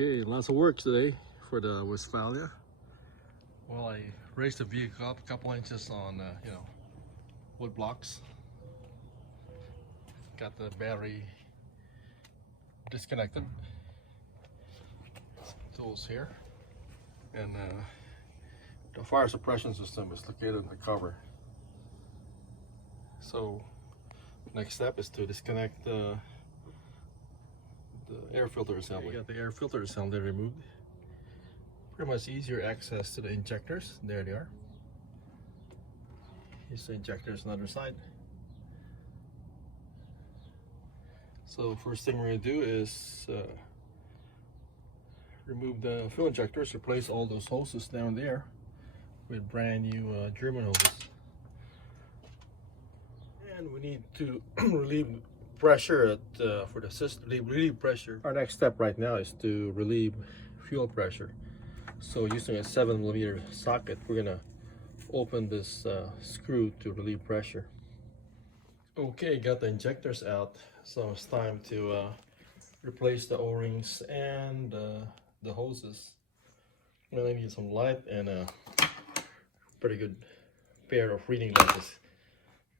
Okay, lots of work today for the Westfalia. Well, I raised the vehicle up a couple inches on wood blocks. Got the battery disconnected. Some tools here, and the fire suppression system is located in the cover. So next step is to disconnect the air filter assembly. You got the air filter assembly removed. Pretty much easier access to the injectors. There they are. Here's the injectors on the other side. So first thing we're going to do is remove the fuel injectors, replace all those hoses down there with brand new German hoses. And we need to relieve pressure for the system. Relieve pressure. Our next step right now is to relieve fuel pressure. So using a 7mm socket, we're gonna open this screw to relieve pressure. Okay, got the injectors out, so it's time to replace the O-rings and the hoses. Really need some light and a pretty good pair of reading glasses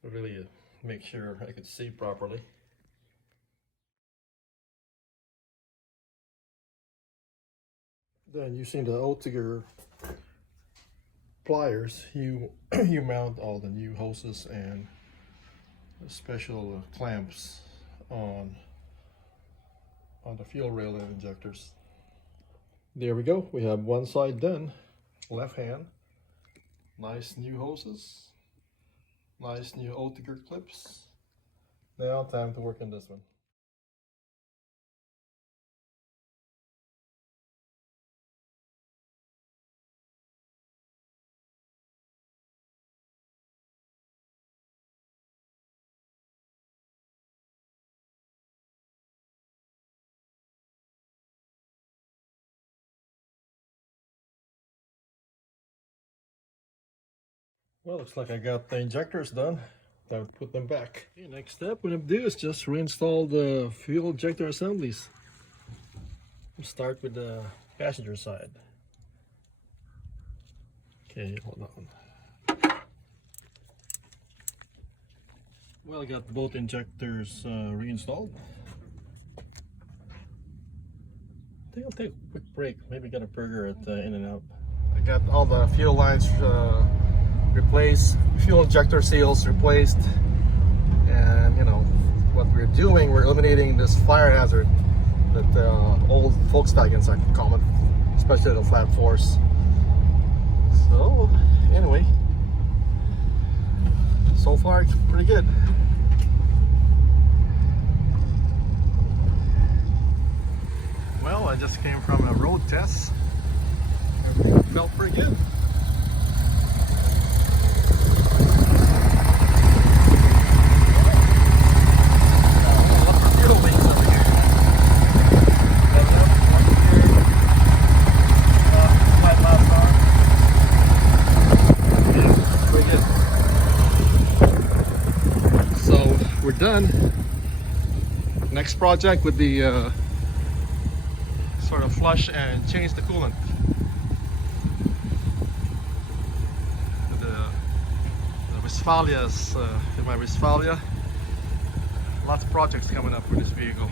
to really make sure I could see properly. Then using the outrigger pliers, you mount all the new hoses and special clamps on the fuel rail and injectors. There we go. We have one side done. Left hand. Nice new hoses. Nice new outrigger clips. Now time to work on this one. Well, looks like I got the injectors done. Time to put them back. Okay, next step we're going to do is just reinstall the fuel injector assemblies. We'll start with the passenger side. Okay, hold on. Well, I got both injectors reinstalled. I think I'll take a quick break. Maybe get a burger at In-N-Out. I got all the fuel lines replaced, fuel injector seals replaced, and what we're doing, we're eliminating this fire hazard that old Volkswagens are common, especially the flat fours. So anyway, so far it's pretty good. Well, I just came from a road test. Everything felt pretty good. We're done. Next project would be sort of flush and change the coolant. The Westfalia's, my Westfalia. Lots of projects coming up for this vehicle.